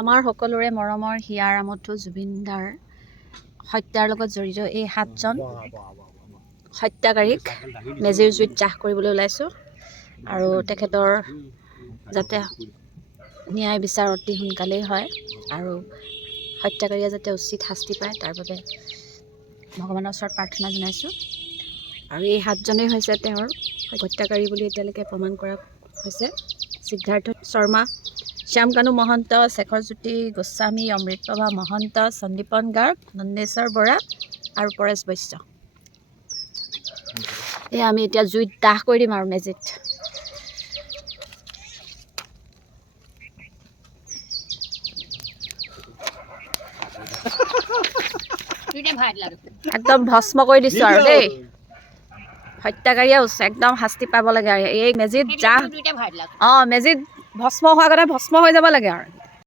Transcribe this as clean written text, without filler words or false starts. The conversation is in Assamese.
আমাৰ সকলোৰে মৰমৰ হিয়াৰ আমঠু জুবিনদাৰ হত্যাৰ লগত জড়িত এই 7জন হত্যাকাৰীক মেজিৰ জুইত জাহ কৰিবলৈ ওলাইছোঁ আৰু তেখেতৰ যাতে ন্যায় বিচাৰ অতি সোনকালেই হয় আৰু হত্যাকাৰীয়ে যাতে উচিত শাস্তি পায় তাৰ বাবে ভগৱানৰ ওচৰত প্ৰাৰ্থনা জনাইছোঁ। আৰু এই 7জনেই হৈছে তেওঁৰ হত্যাকাৰী বুলি এতিয়ালৈকে প্ৰমাণ কৰা হৈছে। সিদ্ধাৰ্থ শৰ্মা, শ্যামকানু মহন্ত, শেখৰজ্যোতি গোস্বামী, অমৃতপ্ৰভা মহন্ত, সন্দীপন গাৰ্গ, নন্দেশ্বৰ বৰা আৰু পৰেশ বৈশ্য। এয়া আমি এতিয়া জুইত দাহ কৰি দিম আৰু মেজিত। একদম ভস্ম কৰি দিছোঁ আৰু দেই। হত্যাকাৰীয়ে একদম শাস্তি পাব লাগে আৰু এই মেজিত জাহ মেজিত ভস্ম হোৱাৰ আগতে ভস্ম হৈ যাব লাগে আৰু